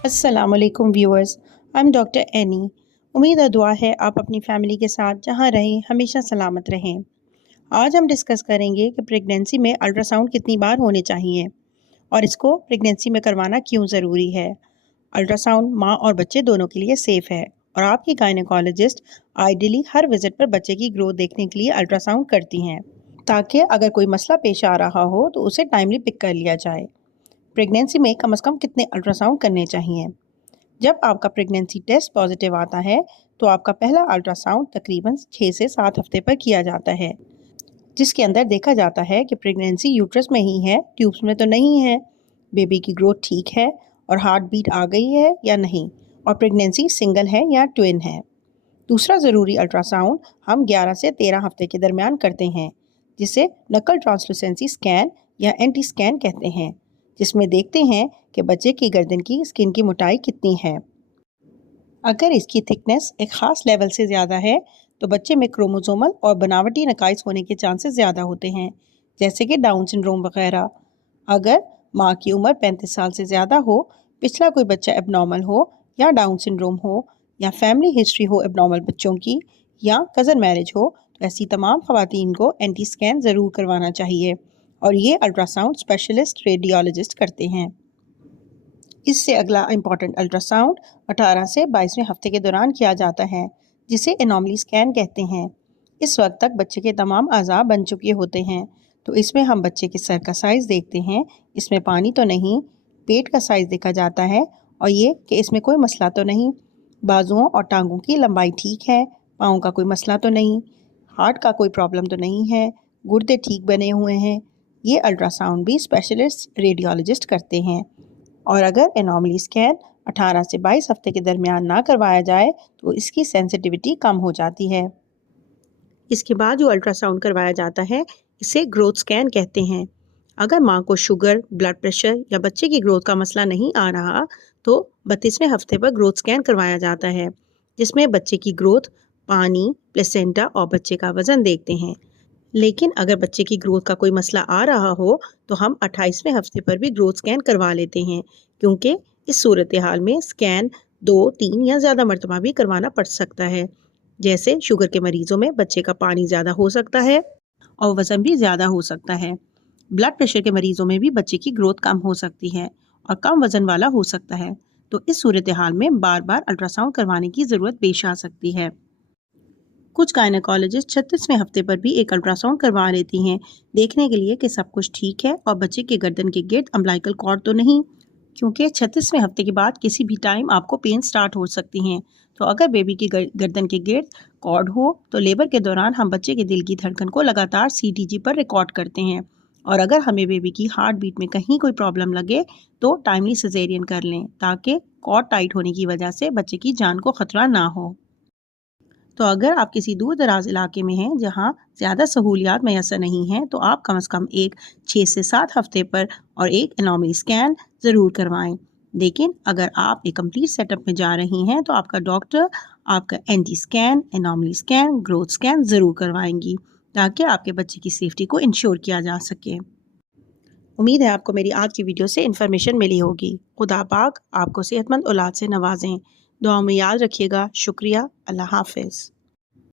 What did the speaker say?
अस्सलाम वालेकुम viewers, I am doctor any. उम्मीद और दुआ है आप अपनी फैमिली के साथ जहां रहें हमेशा सलामत रहें। आज हम डिस्कस करेंगे कि प्रेगनेंसी में अल्ट्रासाउंड कितनी बार होने चाहिए और इसको प्रेगनेंसी में करवाना क्यों ज़रूरी है। अल्ट्रासाउंड माँ और बच्चे दोनों के लिए सेफ़ है और आपकी गायनेकोलॉजिस्ट आइडियली हर विज़िट पर बच्चे की ग्रोथ देखने के लिए अल्ट्रासाउंड करती हैं ताकि अगर कोई मसला पेश आ रहा हो तो उसे टाइमली पिक कर लिया जाए। प्रेगनेंसी में कम से कम कितने अल्ट्रासाउंड करने चाहिए? जब आपका प्रेगनेंसी टेस्ट पॉजिटिव आता है तो आपका पहला अल्ट्रासाउंड तकरीबन 6 से 7 हफ्ते पर किया जाता है, जिसके अंदर देखा जाता है कि प्रेगनेंसी यूट्रस में ही है, ट्यूब्स में तो नहीं है, बेबी की ग्रोथ ठीक है और हार्ट बीट आ गई है या नहीं, और प्रेगनेंसी सिंगल है या ट्विन है। दूसरा ज़रूरी अल्ट्रासाउंड हम 11 से 13 हफ्ते के दरमियान करते हैं, जिसे नकल ट्रांसलूसेंसी स्कैन या एंटी स्कैन कहते हैं, जिसमें देखते हैं कि बच्चे की गर्दन की स्किन की मोटाई कितनी है। अगर इसकी थिकनेस एक ख़ास लेवल से ज़्यादा है तो बच्चे में क्रोमोसोमल और बनावटी नकाइस होने के चांसेस ज़्यादा होते हैं, जैसे कि डाउन सिंड्रोम वगैरह। अगर माँ की उम्र 35 साल से ज़्यादा हो, पिछला कोई बच्चा एबनॉर्मल हो या डाउन सिंड्रोम हो, या फैमिली हिस्ट्री हो एबनॉर्मल बच्चों की, या कज़न मैरिज हो, तो ऐसी तमाम ख़वातीन को एंटी स्कैन ज़रूर करवाना चाहिए और ये अल्ट्रासाउंड स्पेशलिस्ट रेडियोलॉजिस्ट करते हैं। इससे अगला इम्पॉर्टेंट अल्ट्रासाउंड 18 से 22वें हफ्ते के दौरान किया जाता है, जिसे एनोमली स्कैन कहते हैं। इस वक्त तक बच्चे के तमाम अज़ा बन चुके होते हैं, तो इसमें हम बच्चे के सर का साइज़ देखते हैं, इसमें पानी तो नहीं, पेट का साइज़ देखा जाता है और ये कि इसमें कोई मसला तो नहीं, बाजुओं और टांगों की लंबाई ठीक है, पाँव का कोई मसला तो नहीं, हार्ट का कोई प्रॉब्लम तो नहीं है, गुर्दे ठीक बने हुए हैं। ये अल्ट्रासाउंड भी स्पेशलिस्ट रेडियोलॉजिस्ट करते हैं। और अगर एनोमली स्कैन 18 से 22 हफ्ते के दरमियान ना करवाया जाए तो इसकी सेंसिटिविटी कम हो जाती है। इसके बाद जो अल्ट्रासाउंड करवाया जाता है इसे ग्रोथ स्कैन कहते हैं। अगर माँ को शुगर, ब्लड प्रेशर या बच्चे की ग्रोथ का मसला नहीं आ रहा तो 32वें हफ्ते पर ग्रोथ स्कैन करवाया जाता है, जिसमें बच्चे की ग्रोथ, पानी, प्लेसेंटा और बच्चे का वज़न देखते हैं। लेकिन अगर बच्चे की ग्रोथ का कोई मसला आ रहा हो तो हम 28वें हफ्ते पर भी ग्रोथ स्कैन करवा लेते हैं, क्योंकि इस सूरत हाल में स्कैन 2, 3 या ज़्यादा मरतबा भी करवाना पड़ सकता है। जैसे शुगर के मरीजों में बच्चे का पानी ज़्यादा हो सकता है और वज़न भी ज़्यादा हो सकता है। ब्लड प्रेशर के मरीजों में भी बच्चे की ग्रोथ कम हो सकती है और कम वज़न वाला हो सकता है, तो इस सूरत हाल में बार बार अल्ट्रासाउंड करवाने की ज़रूरत पेश आ सकती है। कुछ गायनेकोलॉजिस्ट 36वें हफ्ते पर भी एक अल्ट्रासाउंड करवा लेती हैं, देखने के लिए कि सब कुछ ठीक है और बच्चे के गर्दन के गिर्द अम्बिलिकल कॉर्ड तो नहीं, क्योंकि 36वें हफ्ते के बाद किसी भी टाइम आपको पेन स्टार्ट हो सकती हैं। तो अगर बेबी की गर्दन के गिर्द कॉर्ड हो तो लेबर के दौरान हम बच्चे के दिल की धड़कन को लगातार CTG पर रिकॉर्ड करते हैं, और अगर हमें बेबी की हार्ट बीट में कहीं कोई प्रॉब्लम लगे तो टाइमली सिजेरियन कर लें, ताकि कॉर्ड टाइट होने की वजह से बच्चे की जान को ख़तरा ना हो। तो अगर आप किसी दूर दराज इलाके में हैं जहां ज़्यादा सहूलियात मैसर नहीं हैं तो आप कम से कम एक 6 से 7 हफ्ते पर और एक एनोमली स्कैन ज़रूर करवाएं। लेकिन अगर आप एक कंप्लीट सेटअप में जा रही हैं तो आपका डॉक्टर आपका anti scan, anomaly scan, growth scan ज़रूर करवाएंगी, ताकि आपके बच्चे की सेफ्टी को इंश्योर किया जा सके। उम्मीद है आपको मेरी आज की वीडियो से इन्फॉर्मेशन मिली होगी। खुदा पाक आपको सेहतमंद औलाद से नवाजें। दुआ में याद रखिएगा। शुक्रिया। अल्लाह हाफिज़।